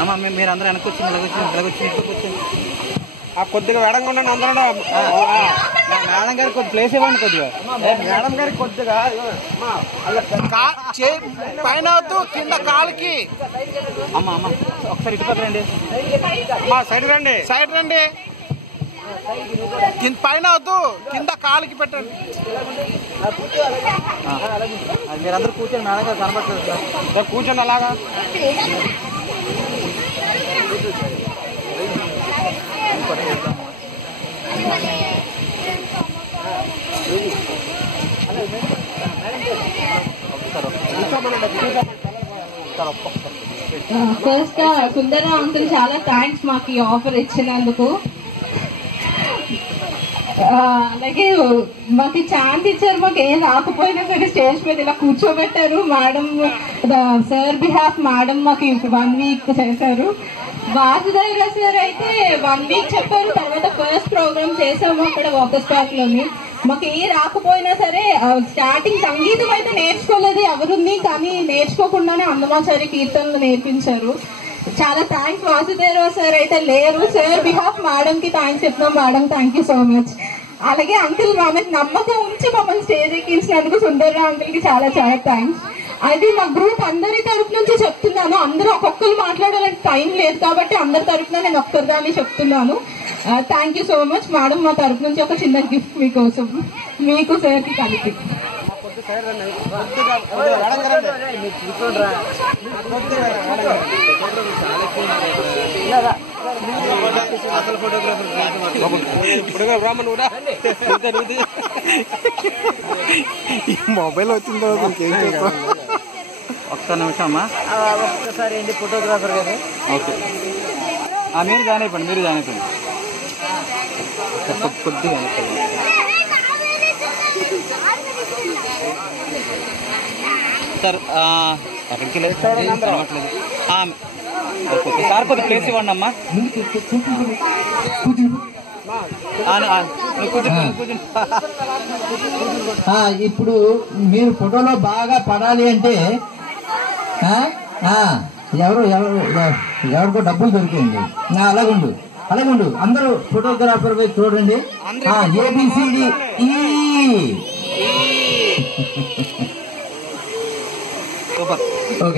అమ్మా మీరు అందరూ వెనకొచ్చింది ఇలాగొచ్చింది కొద్దిగా వేడంగా ఉండండి అందరూ. మేడం గారికి కొద్ది ప్లేస్ ఇవ్వండి కొద్దిగా. మేడం గారికి కొద్దిగా పైన కింద కాలుకి. అమ్మ ఒకసారి ఇటు పక్కరండి. సైడ్ రండి, సైడ్ రండి. పైన వద్దు, కింద కాలుకి పెట్టండి. మీరందరూ కూర్చొని మేడం గారు కనబడలేదు సార్. కూర్చోండి అలాగా. ఫస్ట్ సుందరరావు అంకుల్ చాలా థ్యాంక్స్ మాకు ఈ ఆఫర్ ఇచ్చినందుకు. అలాగే మాకు ఛాన్స్ ఇచ్చారు. మాకు ఏం రాకపోయినా సరే స్టేజ్ మీద ఇలా కూర్చోబెట్టారు. మేడం సార్ బిహాఫ్ మేడం మాకు 1 వీక్ చేశారు. వాసుదేవరావు సార్ అయితే 1 వీక్ చెప్పారు. తర్వాత ఫస్ట్ ప్రోగ్రామ్ చేసాము అక్కడ వాకర్స్ పార్క్ లోని. మాకు ఏ రాకపోయినా సరే స్టార్టింగ్ సంగీతం అయితే నేర్చుకోలేదు ఎవరుంది, కానీ నేర్చుకోకుండానే అన్నమాచారి కీర్తనలు నేర్పించారు. చాలా థ్యాంక్స్. వాసుదేవరావు సార్ అయితే లేరు. సార్ బిహాఫ్ మేడం కి థ్యాంక్స్ చెప్తున్నాం. Madam thank you so much. అలాగే అంకుల్ మనకి నమ్మకం ఉంచి మమ్మల్ని స్టేజ్ ఎక్కించినందుకు సుందరరావు అంకుల్ కి చాలా చాలా థ్యాంక్స్. అది మా గ్రూప్ అందరి తరపు నుంచి చెప్తున్నాను. అందరూ ఒక్కొక్కరు మాట్లాడాలంటే టైం లేదు కాబట్టి అందరి తరపున నేను ఒక్కరిదాన్ని చెప్తున్నాను. Thank you so much madam. మా తరపు నుంచి ఒక చిన్న గిఫ్ట్ మీకోసం, మీకు సార్ కి కలిపి. మొబైల్ వచ్చిన తర్వాత ఇంకేం చేస్తాం. ఒక్క నిమిషం అమ్మా. ఒక్కసారి ఏంటి ఫోటోగ్రాఫర్ గారు. ఓకే మీరు జాయిన్ అయిపోండి. కొద్దిగా సార్ ఎక్కడికి లేదు సార్ కొద్ది ప్లేస్ ఇవ్వండి అమ్మా. ఇప్పుడు మీరు ఫోటోలో బాగా పడాలి అంటే ఎవరికో డబ్బులు దొరికింది. అలాగుండు అందరూ ఫోటోగ్రాఫర్ వైపు చూడండి. ABCD super. ఓకే.